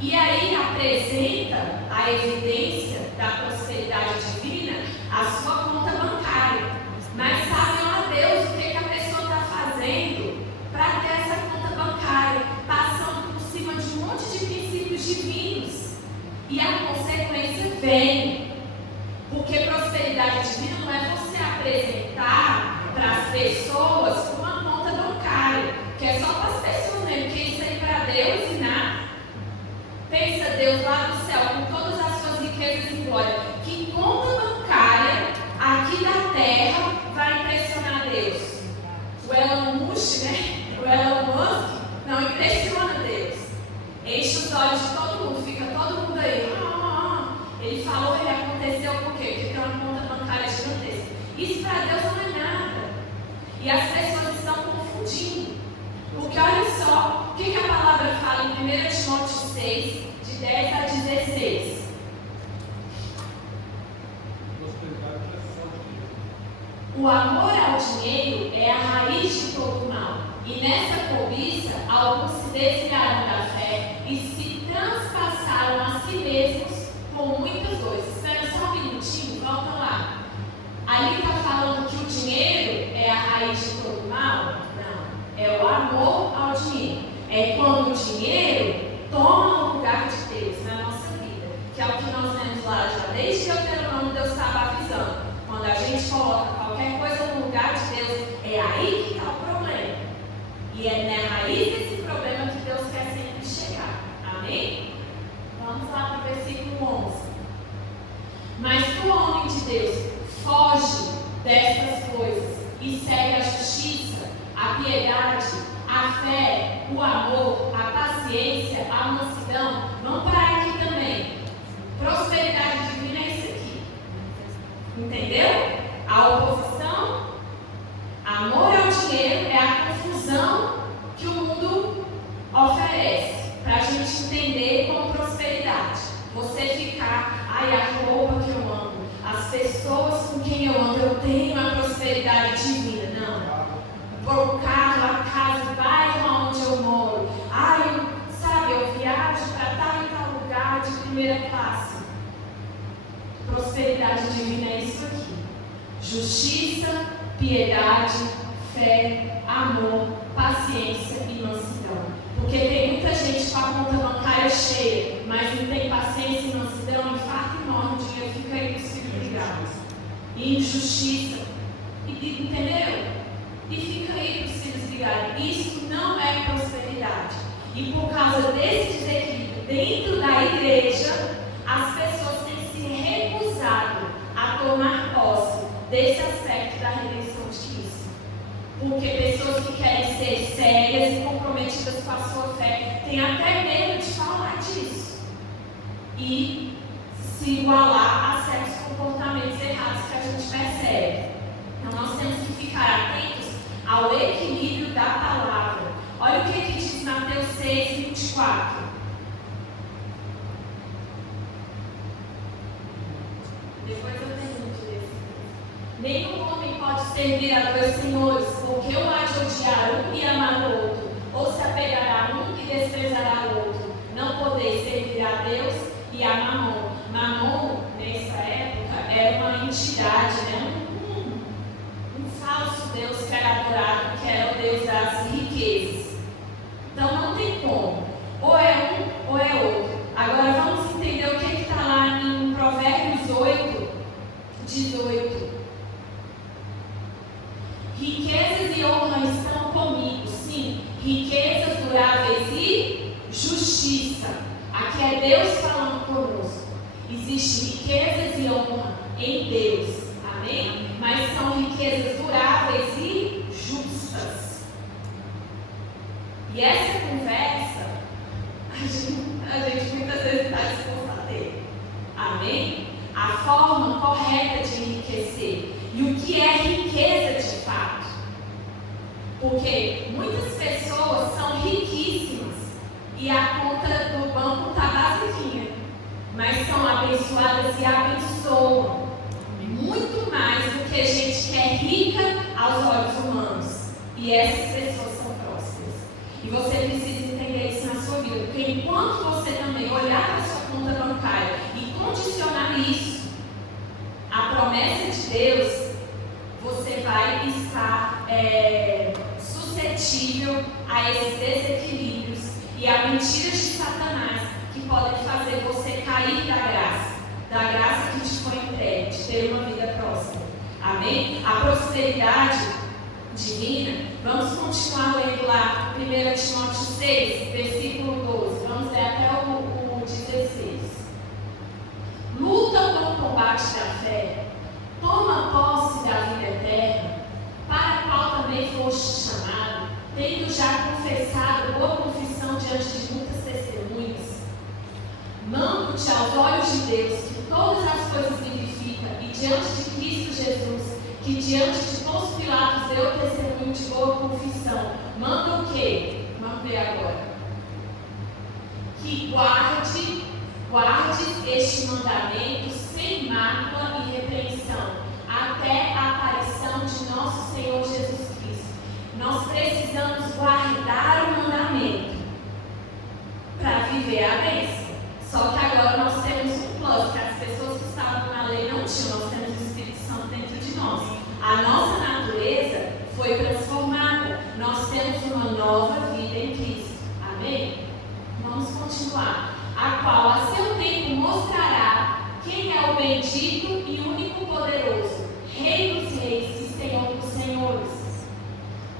E aí apresenta a evidência da prosperidade divina, a sua conta bancária. Mas sabe lá Deus o que a pessoa está fazendo para ter essa conta bancária, passando por cima de um monte de princípios divinos. E a consequência vem. Porque prosperidade divina não é você apresentar para as pessoas uma conta bancária, que é só para as pessoas mesmo, porque isso aí para Deus e nada. Pensa Deus lá no céu, com todas as suas riquezas em glória, que conta bancária aqui da terra vai impressionar Deus? O Elon Musk, né? O Elon Musk não impressiona Deus. Enche os olhos de todo mundo, fica todo mundo aí. Ele falou, ele aconteceu por quê? Porque tem uma conta bancária gigantesca. Isso para Deus não é nada. E as pessoas estão confundindo. Porque olha só, o que a palavra fala em 1 Timóteo 6, de 10 a 16. O amor ao dinheiro é a raiz de todo mal. E nessa cobiça, alguns se desviaram da fé e se transpassaram a si mesmos com muitas coisas. Espera só um minutinho, volta lá. Ali está falando que o dinheiro é a raiz de todo mal? Não. É o amor ao dinheiro. É quando o dinheiro toma o lugar de Deus na nossa vida. Que é o que nós vemos lá já. Desde Deuteronômio, Deus estava avisando. Quando a gente coloca qualquer coisa no lugar de Deus, é aí que está o problema. E é na raiz desse problema que Deus quer sempre chegar. Amém? Vamos lá para o versículo 11. Mas o homem de Deus foge destas coisas e segue a justiça, a piedade, a fé, o amor, a paciência, a mansidão. Vamos parar aqui também. Prosperidade divina é isso aqui. Entendeu? A oposição, amor ao dinheiro é a confusão que o mundo oferece para a gente entender como prosperidade. Você ficar, a roupa que eu ando, as pessoas com quem eu ando, eu tenho uma prosperidade divina. Não. O carro, a casa, o bairro onde eu moro. Eu viajo para tal e tal lugar de primeira classe. Prosperidade divina é isso aqui. Justiça, piedade, fé, amor, paciência e mansidão. Porque tem muita gente com a conta bancária cheia, mas não tem paciência e mansidão, infarto e morre, o dinheiro fica aí nos filhos ligados. E injustiça. Entendeu? E fica aí para os filhos ligados. Isso não é prosperidade. E por causa desse desequilíbrio dentro da igreja, as pessoas têm se recusado a tomar posse desse aspecto da redenção Porque pessoas que querem ser sérias e comprometidas com a sua fé têm até medo de falar disso e se igualar a certos comportamentos errados que a gente percebe. Então nós temos que ficar atentos ao equilíbrio da palavra. Olha o que diz Mateus 6, 24. Depois eu pergunto desse. Nenhum homem pode servir a dois senhores, porque um há de odiar um e amar o outro, ou se apegará a um e desprezará o outro. Não podeis servir a Deus e a Mamon. Mamon, nessa época, era uma entidade, né? um falso Deus que era adorado, que era o Deus das riquezas. Então não tem como. Ou é um ou é outro. Agora vamos entender o que está lá em Provérbios 8, 18. Riquezas e honra estão comigo, sim, riquezas duráveis e justiça. Aqui é Deus falando conosco. Existe riquezas e honra em Deus, amém? Mas são riquezas duráveis e justas. E essa conversa, a gente muitas vezes está disposto a ter, amém? A forma correta de enriquecer. E o que é riqueza de fato? Porque muitas pessoas são riquíssimas e a conta do banco está vaziinha, mas são abençoadas e abençoam muito mais do que gente que é rica aos olhos humanos. E essas pessoas são prósperas. E você precisa entender isso na sua vida, porque enquanto você também olhar para a sua conta bancária e condicionar isso à promessa de Deus, você vai estar suscetível a esses desequilíbrios e a mentiras de Satanás que podem fazer você cair da graça que te foi entregue, de ter uma vida próspera. Amém? A prosperidade divina, vamos continuar lendo lá 1 Timóteo 6, versículo 12. Vamos ler até o 16. Luta pelo combate da fé, toma posse da vida eterna, para a qual também foste chamado, tendo já confessado boa confissão diante de muitas testemunhas. Mando-te aos olhos de Deus, que todas as coisas vivifica, e diante de Cristo Jesus, que diante de Pôncio Pilatos deu testemunho de boa confissão. Manda o quê? Vamos ver agora. Que guarde este mandamento sem mácula e repreensão, até a aparição de nosso Senhor Jesus Cristo. Nós precisamos guardar o mandamento para viver a bênção. Só que agora nós temos um plus, que as pessoas que estavam na lei não tinham. Nós temos o Espírito Santo dentro de nós. A nossa natureza foi transformada. Nós temos uma nova vida em Cristo. Amém? Vamos continuar. A qual a seu tempo mostrará quem é o bendito e único poderoso, Rei dos reis e Senhor dos senhores.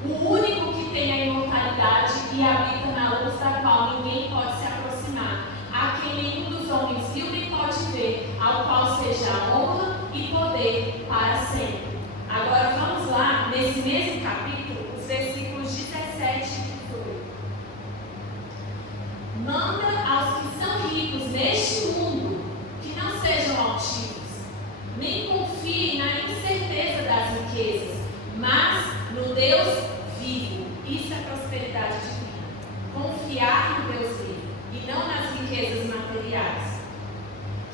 O único que tem a imortalidade e habita na luz da qual ninguém pode se aproximar, a quem nenhum dos homens viu nem pode ver, ao qual seja a honra e poder para sempre. Agora vamos lá, nesse mesmo capítulo, os versículos 17 e 18. Manda aos que são ricos neste mundo que não sejam altivos, nem confiem na incerteza das riquezas, mas no Deus vivo. Isso é prosperidade divina. Confiar no Deus vivo e não nas riquezas materiais,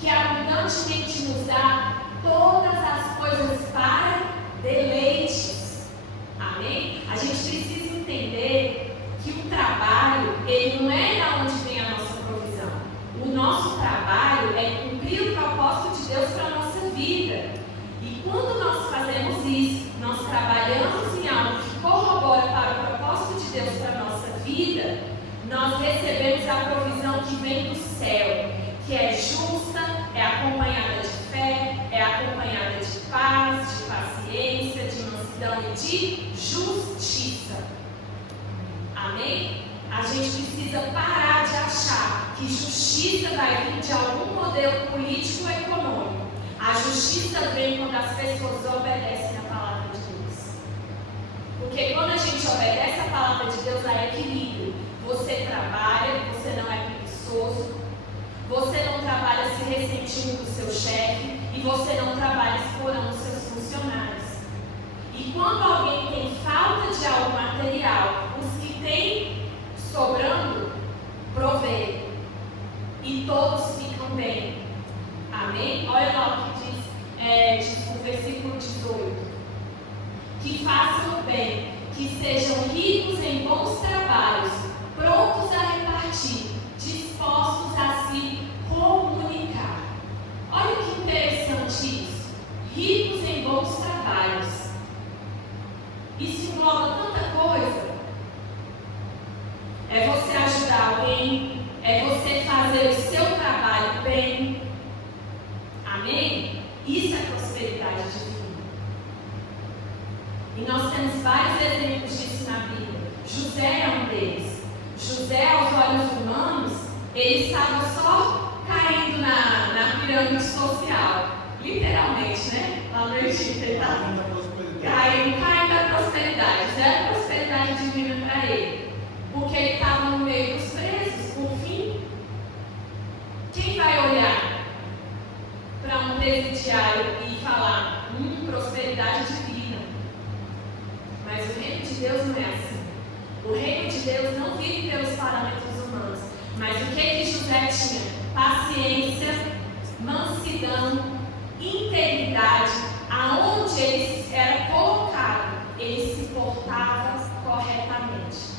que abundantemente nos dá todas as coisas para deleites. Amém? A gente precisa entender que o trabalho, ele não é da onde vem a nossa provisão. O nosso trabalho é cumprir o propósito de Deus para a nossa vida. E quando nós fazemos isso, nós trabalhamos em algo que corrobora para o propósito de Deus para a nossa vida, nós recebemos a provisão que vem do céu, que é justa, é acompanhada de fé, é acompanhada de paz, de paciência, de mansidão e de justiça. Amém? A gente precisa parar de achar que justiça vai vir de algum modelo político ou econômico. A justiça vem quando as pessoas obedecem a palavra de Deus. Porque palavra de Deus há equilíbrio. Você trabalha, você não é preguiçoso, você não trabalha se ressentindo do seu chefe e você não trabalha explorando seus funcionários. E quando alguém tem falta de algo material, os que têm sobrando, provê. E todos ficam bem. Amém? Olha lá o que diz o versículo 18. Que façam bem, que sejam ricos em bons trabalhos, prontos a repartir, dispostos a se comunicar. Olha que interessante isso. Ricos em bons trabalhos. Isso engloba tanta coisa. É você ajudar alguém, é você fazer o seu trabalho bem. Amém? Isso é prosperidade divina. E nós temos vários exemplos disso na Bíblia. José é um deles. José, aos olhos humanos, ele estava só caindo na pirâmide social. Literalmente, né? Lá no Egito, ele estava caindo da prosperidade. Zero prosperidade divina para ele. Porque ele estava no meio dos presos, por fim. Quem vai olhar para um presidiário e falar, prosperidade divina? Mas o reino de Deus não é assim. O reino de Deus não vive pelos parâmetros humanos. Mas o que José tinha? Paciência, mansidão, integridade. Aonde ele era colocado, ele se portava corretamente.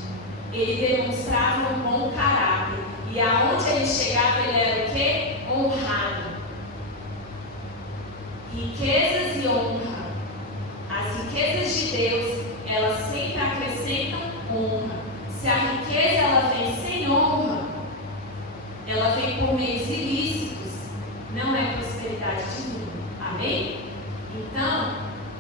Ele demonstrava um bom caráter. E aonde ele chegava, ele era o quê? Honrado. Riquezas e honra. As riquezas de Deus, elas sempre acrescentam honra. Se a riqueza ela vem sem honra, ela vem por meios ilícitos, não é prosperidade divina. Amém? Então,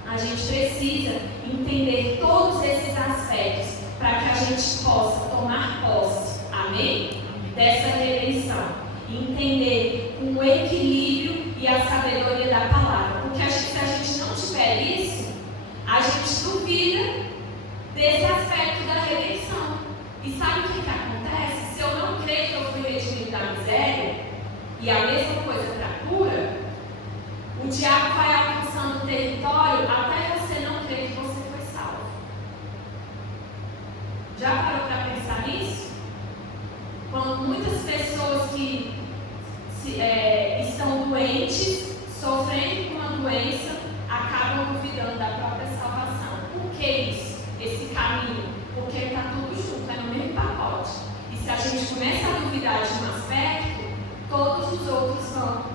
a gente precisa entender todos esses aspectos para que a gente possa tomar posse, amém? Dessa redenção. Entender com o equilíbrio e a sabedoria da palavra. Porque se a gente não tiver isso, a gente duvida desse aspecto da redenção. E sabe o que acontece? Se eu não crer que eu fui redimido da miséria, e a mesma coisa para a cura, o diabo vai alcançando o território até você não crer que você foi salvo. Já parou para pensar nisso? Quando muitas pessoas que estão doentes, sofrendo com uma doença, acabam duvidando da própria salvação. Por que isso? Esse caminho? Porque está tudo junto, é no mesmo pacote. E se a gente começa a duvidar de um aspecto, todos os outros vão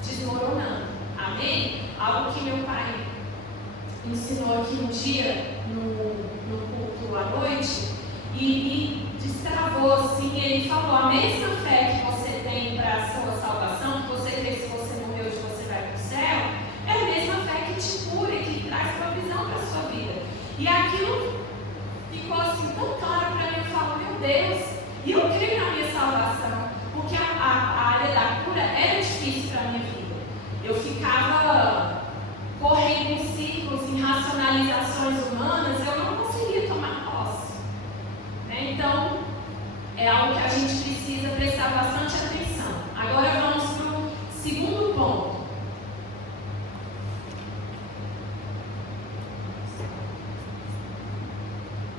desmoronando. Amém? Algo que meu pai ensinou aqui um dia no culto à noite e destravou assim. Ele falou: a mesma fé que você tem para a sua salvação, que você crê que se você morrer hoje você vai para o céu, é a mesma fé que te cura e que traz provisão para a sua vida. E aquilo ficou assim tão claro para mim. Eu falo: meu Deus, e eu creio na minha salvação, porque a área da cura era difícil para a minha vida. Eu ficava correndo em círculos, em racionalizações humanas, eu não conseguia tomar posse. Né? Então, é algo que a gente precisa prestar bastante atenção. Agora vamos para o segundo ponto.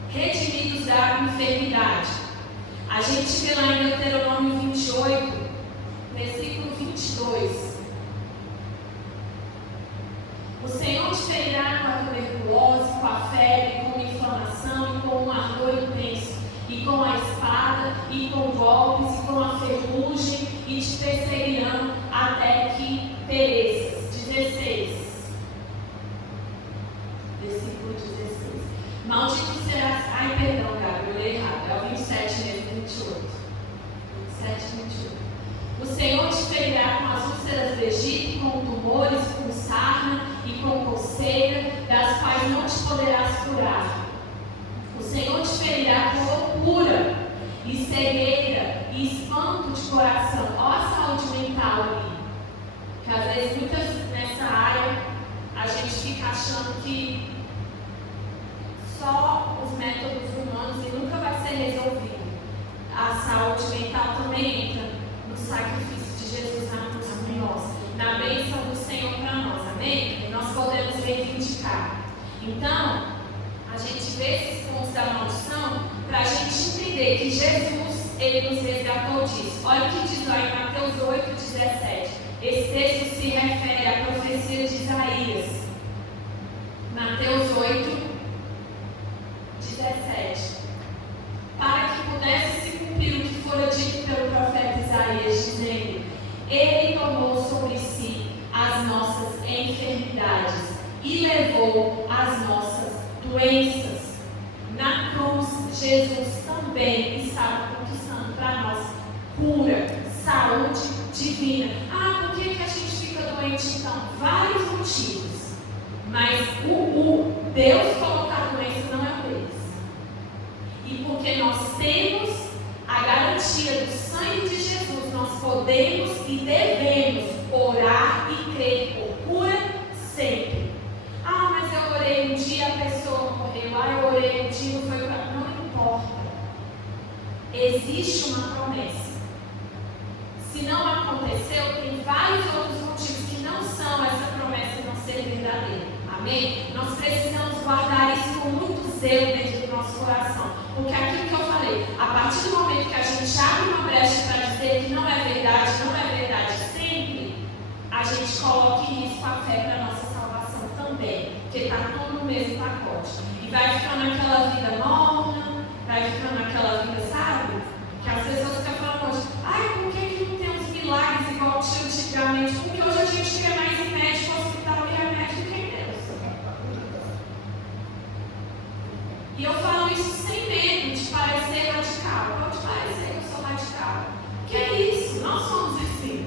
Redimidos da enfermidade. A gente vê lá em Deuteronômio 28, versículo 22. O Senhor te ferirá com a tuberculose, com a febre, com a inflamação e com um ardor intenso, e com a espada, e com golpes, e com a ferrugem, e te perseguirão até que pereças. 16. Versículo 16. Maldito serás. Ai, perdão, Gabi, eu li errado. É o 27 mesmo, 28. 27, 28. O Senhor te ferirá com as úlceras do Egito, com tumores, com sarna e com coceira, das quais não te poderás curar. O Senhor te ferirá com loucura e cegueira e espanto de coração. Olha a saúde mental ali. Porque às vezes, muitas nessa área, a gente fica achando que só os métodos humanos e a gente vê esses pontos da maldição para a gente entender que Jesus, ele nos resgatou disso. Olha o que diz lá em Mateus 8:17. Esse texto se refere à profecia de Isaías. Mateus 8:17. Para que pudesse se cumprir o que fora dito pelo profeta Isaías, dizendo: Ele tomou sobre si as nossas enfermidades e levou as nossas doenças. Na cruz, Jesus também estava conquistando para nós cura, saúde divina. Por que a gente fica doente então? Vários motivos. Mas o Deus colocar a doença não é um deles. E porque nós temos a garantia do sangue de Jesus, nós podemos e devemos orar e crer por cura sempre. Mas eu orei um dia, a pessoa morreu. Eu orei um dia, não foi para... Não importa. Existe uma promessa. Se não aconteceu, tem vários outros motivos que não são essa promessa não ser verdadeira. Amém? Nós precisamos guardar isso com muito zelo dentro do nosso coração. Porque aquilo que eu falei, a partir do momento que a gente abre uma brecha para dizer que não é verdade sempre, a gente coloca em risco a fé para a nossa salvação também. Porque está tudo no mesmo pacote. E vai ficando aquela vida morna, vai ficando aquela vida, sabe? Que as pessoas ficam falando hoje, por que não tem uns milagres igual tinha antigamente? Porque hoje a gente quer mais em médico, hospital e remédio do que em Deus. E eu falo isso sem medo de parecer radical. Pode parecer que eu sou radical. Que é isso? Nós somos assim.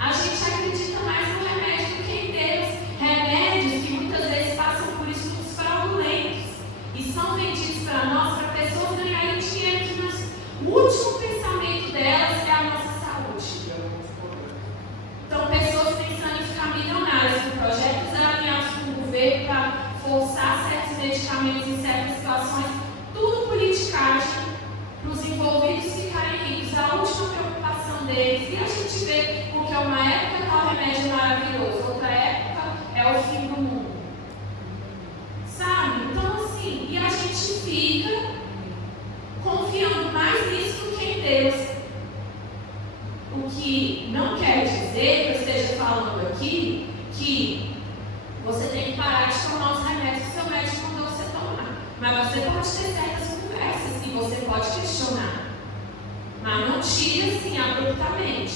A gente acredita mais no remédio do que em Deus. Remédios que muitas vezes passam por estudos fraudulentos e são vendidos para nós, para pessoas ganharem dinheiro, que o último pensamento delas é a nossa saúde. Então, pessoas pensando em ficar milionárias com projetos alinhados com o governo para forçar certos medicamentos em certas situações, tudo politicagem, para os envolvidos ficarem ricos, a última preocupação deles. E a gente vê, porque uma época tal remédio é maravilhoso, outra época é o fim do mundo. Sabe? Então, assim, e a gente fica confiando mais nisso do que em Deus. O que não quer dizer que eu esteja falando aqui que você tem que parar de tomar os remédios que seu médico mandou você tomar. Mas você pode ter certas conversas e você pode questionar. Mas não tire assim abruptamente.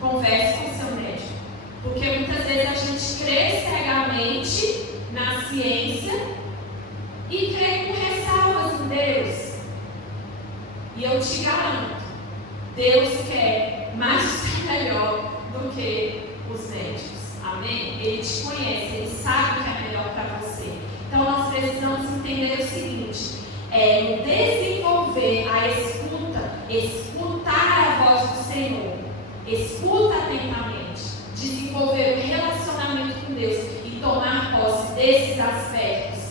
Converse com seu médico. Porque muitas vezes a gente crê cegamente na ciência e crê com ressalvas em Deus. E eu te garanto, Deus quer mais e melhor do que os médicos. Amém? Ele te conhece, ele sabe o que é melhor para você. Então nós precisamos entender o seguinte: desenvolver a escuta, escutar a voz do Senhor, escuta atentamente, desenvolver o relacionamento com Deus e tomar posse desses aspectos.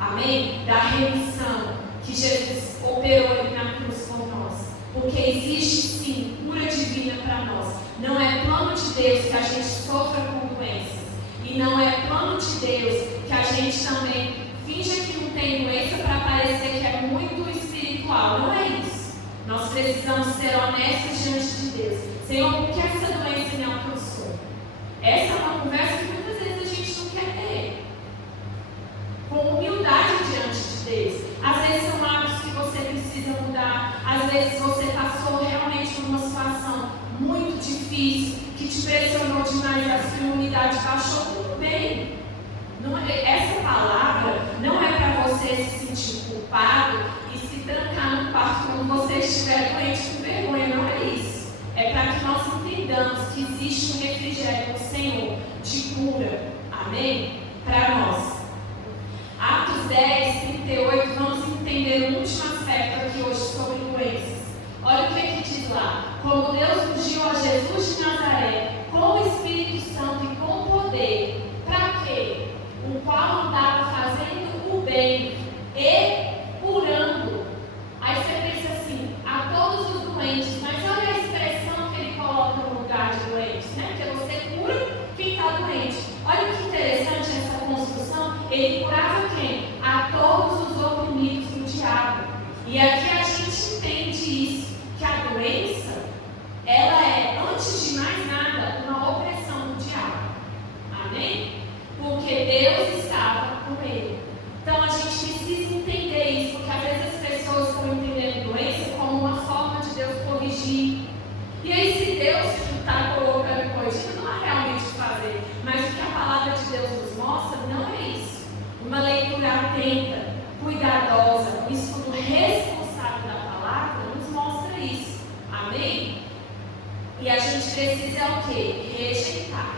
Amém? Da remissão que Jesus operou ali na cruz por nós. Porque existe sim cura divina para nós. Não é plano de Deus que a gente sofra com doenças. E não é plano de Deus que a gente também finja que não tem doença para parecer que é muito espiritual. Não é isso. Nós precisamos ser honestos diante de Deus. Senhor, por que essa doença me alcançou? Essa é uma conversa que muitas vezes a gente não quer ter. Com humildade diante de Deus. Às vezes são hábitos que você precisa mudar. Às vezes você passou realmente por uma situação muito difícil, que te pressionou demais, a sua imunidade baixou, tudo bem. Essa palavra não é para você se sentir culpado e se trancar no quarto quando você estiver doente com vergonha, não é isso. É para que nós entendamos que existe um refrigério do Senhor de cura, amém? Para nós. Atos 10, 38, vamos entender o último aspecto aqui hoje sobre doenças. Olha o que diz lá. Como Deus ungiu a Jesus de Nazaré com o Espírito Santo e com poder. Para quê? O qual andava fazendo o bem e curando. Aí você pensa assim, a todos os doentes, mas olha a expressão que ele coloca no lugar de doentes, né? Porque você cura quem está doente. Olha que interessante essa construção. Ele curava quem? A todos os E aqui a gente entende isso, que a doença, ela é, antes de mais nada, uma opressão do diabo. Amém? Porque Deus estava com ele. Então a gente precisa entender isso, porque às vezes as pessoas estão entendendo doença como uma forma de Deus corrigir. E aí, se Deus está colocando e corrigindo, não há realmente o que fazer. Mas o que a palavra de Deus nos mostra não é isso. Uma leitura atenta, cuidadosa, um estudo responsável da palavra nos mostra isso. Amém? E a gente precisa o quê? Rejeitar.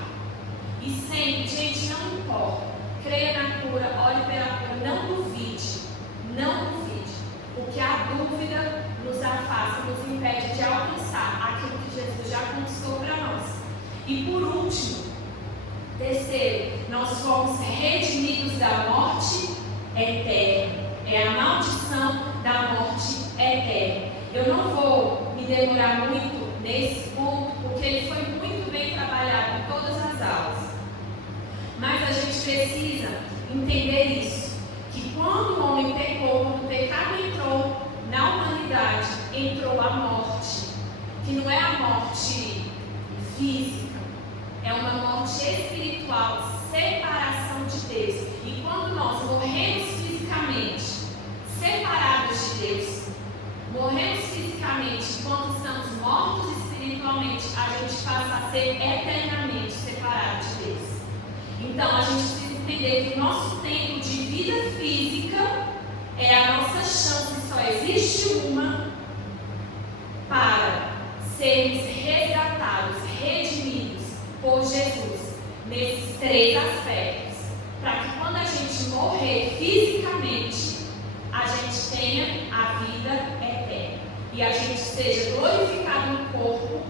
E sempre, gente, não importa. Creia na cura, olhe pela cura, não duvide. Não duvide. Porque a dúvida nos afasta, nos impede de alcançar aquilo que Jesus já conquistou para nós. E por último, terceiro, nós fomos redimidos da morte eterna. É a maldição da morte eterna. Eu não vou me demorar muito nesse ponto, porque ele foi muito bem trabalhado em todas as aulas. Mas a gente precisa entender isso, que quando o homem pecou, quando o pecado entrou na humanidade, entrou a morte, que não é a morte física, é uma morte espiritual, separação de Deus. E quando nós morremos fisicamente, separados de Deus, morremos fisicamente, quando estamos mortos espiritualmente, a gente passa a ser eternamente separados de Deus. Então a gente precisa entender que o nosso tempo de vida física é a nossa chance, só existe uma, para sermos resgatados, redimidos por Jesus, nesses três aspectos, para que quando a gente morrer fisicamente, a gente tenha a vida eterna e a gente seja glorificado no corpo,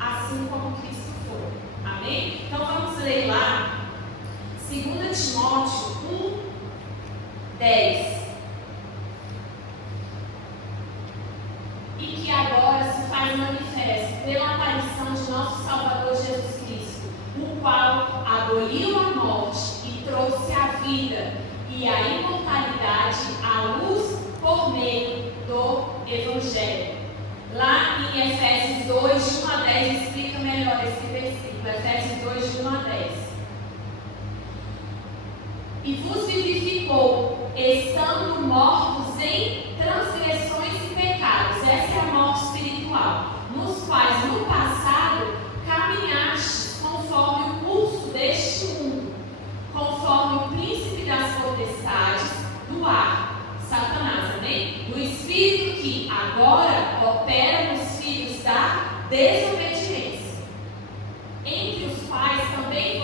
assim como Cristo foi. Amém? Então vamos ler lá 2 Timóteo 1:10. E que agora se faz manifesto pela aparição de nosso Salvador Jesus Cristo, o qual aboliu a morte e trouxe a vida e a imortalidade à luz por meio do Evangelho. Lá em Efésios 2:1-10 explica melhor esse versículo. Efésios 2:1-10. E vos vivificou, estando mortos em transgressões e pecados. Essa é a morte espiritual. Nos quais no passado caminhastes conforme o curso deste mundo, conforme o príncipe das potestades do ar, Satanás, amém? Do espírito que agora opera nos filhos da desobediência, entre os quais também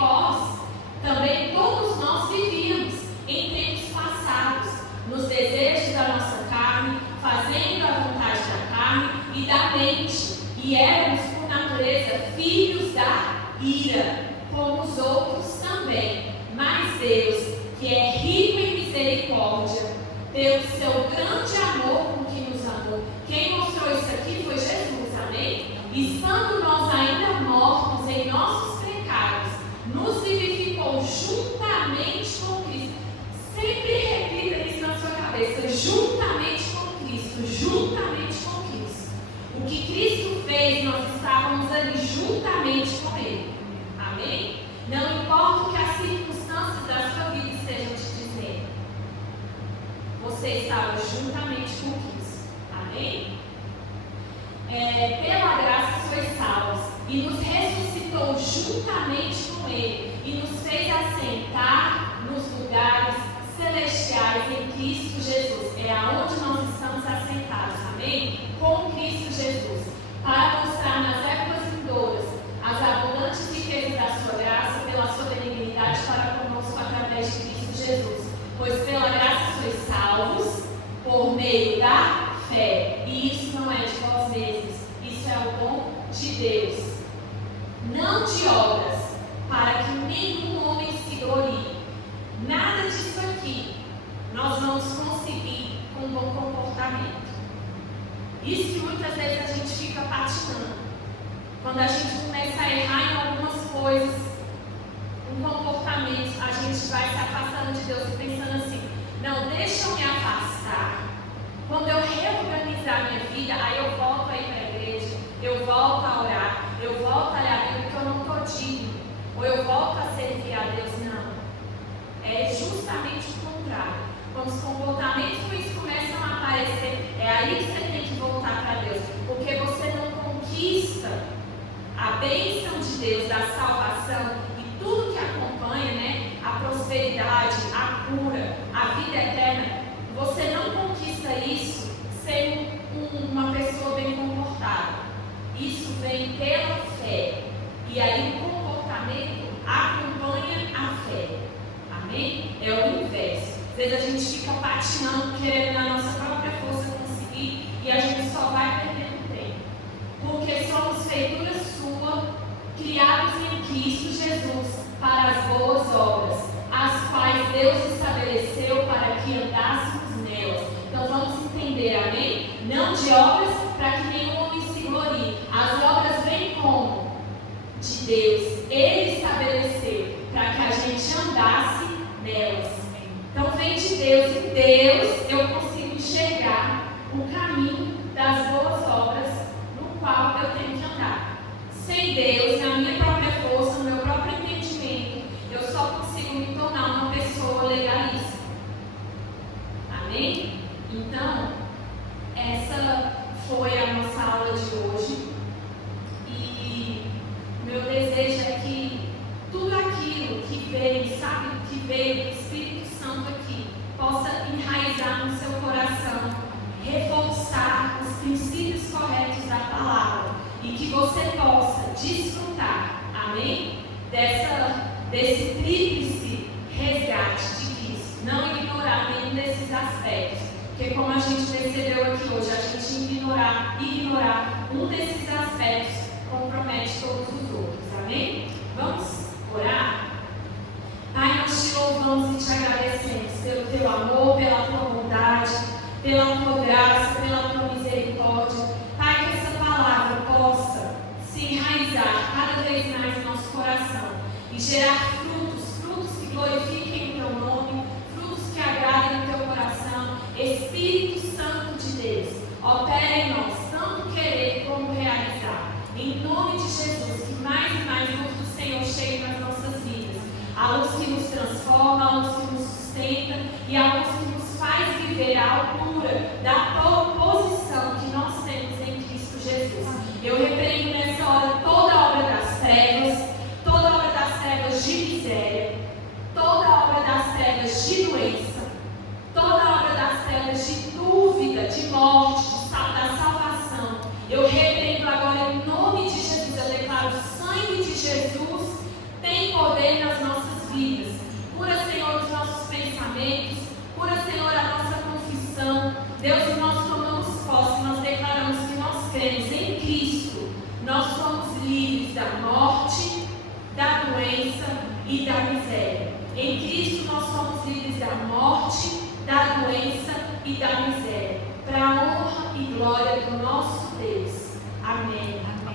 todos nós vivíamos em tempos passados, nos desejos da nossa carne, fazendo a vontade da carne e da mente, e éramos por natureza filhos da ira, como os outros também. Mas Deus, que é rico em misericórdia, pelo seu grande amor com que nos amou. Quem mostrou isso aqui foi Jesus, amém? Estando nós ainda mortos em nossos pecados, nos vivificou juntamente com Cristo. Sempre repita isso na sua cabeça: juntamente com Cristo, juntamente com Cristo. O que Cristo fez, nós estávamos ali juntamente com Ele. Amém? Não importa o que as circunstâncias da sua vida estejam te dizendo, você estava juntamente com Cristo. Amém? Pela graça sois salvos, e nos ressuscitou juntamente com Ele, e nos fez assentar nos lugares celestiais em Cristo Jesus. É aonde nós estamos assentados, amém? Com Cristo Jesus, para mostrar nas épocas vindouras as abundantes riquezas da sua graça, pela sua benignidade para conosco através de Cristo Jesus. Pois pela graça sois salvos por meio da fé, e isso não é de vós mesmos, isso é o dom de Deus, não de obras, para que nenhum homem se glorie. Nada disso aqui nós vamos conseguir com um bom comportamento. Isso que muitas vezes a gente fica patinando. Quando a gente começa a errar em algumas coisas, um comportamento, a gente vai se afastando de Deus e pensando assim: não, deixa eu me afastar. Quando eu realmente vida, aí eu volto a ir para a igreja, eu volto a orar, eu volto a ler a Bíblia porque eu não estou digno, ou eu volto a servir a Deus. Não. É justamente o contrário. Quando os comportamentos ruins começam a aparecer, é aí que você tem que voltar para Deus, porque você não conquista a bênção de Deus, da salvação e tudo que acompanha, né? A prosperidade, a cura, a vida eterna. Você não conquista isso sendo uma pessoa bem comportada. Isso vem pela fé. E aí o comportamento acompanha a fé. Amém? É o inverso. Às vezes a gente fica patinando, querendo na nossa própria força conseguir, e a gente só vai perdendo tempo. Porque somos feitura sua, criados em Cristo Jesus, para as boas obras, as quais Deus estabeleceu para que andássemos nelas. Então vamos entender, amém? Não de obras para que nenhum homem se glorie. As obras vêm como? De Deus. Ele estabeleceu para que a gente andasse nelas. Então vem de Deus. Em Deus eu consigo enxergar o caminho das boas obras no qual eu tenho que andar. Sem Deus, na minha própria força, no meu próprio entendimento, eu só consigo me tornar uma pessoa legalista. Amém? Então, essa foi a nossa aula de hoje. E meu desejo é que tudo aquilo que veio, sabe, que veio do Espírito Santo aqui, possa enraizar no seu coração, reforçar os princípios corretos da palavra e que você possa desfrutar, amém? Desse tríplice resgate de Cristo. Não ignorar nenhum desses aspectos, porque como a gente percebeu aqui hoje, a gente ignorar um desses aspectos compromete todos os outros, amém? Vamos orar? Pai, nós te louvamos e te agradecemos pelo teu amor, pela tua bondade, pela tua graça, pela tua misericórdia. Pai, que essa palavra possa se enraizar cada vez mais no nosso coração e gerar frutos que glorifiquem o teu nome, frutos que agradem o teu coração. Espírito Santo de Deus, opera em nós, tanto querer como realizar. Em nome de Jesus, que mais e mais luz do Senhor chegue nas nossas vidas. A luz que nos transforma, a luz que nos sustenta e a luz que nos faz viver à altura da posição que nós temos em Cristo Jesus. Eu repreendo nessa hora toda a obra das trevas, toda a obra das trevas de miséria, toda a obra das trevas de doença, toda a obra das trevas de dúvida, de morte, da salvação. Eu repreendo agora em nome de Jesus. Eu declaro: o sangue de Jesus tem poder nas nossas vidas. Cura, Senhor, os nossos pensamentos. Cura, Senhor, a nossa confissão. Deus, nós tomamos posse. Nós declaramos que nós cremos em Cristo. Nós somos livres da morte, da doença e da miséria. Em Cristo nós somos livres da morte, da doença e da miséria. Para a honra e glória do nosso Deus. Amém. Amém.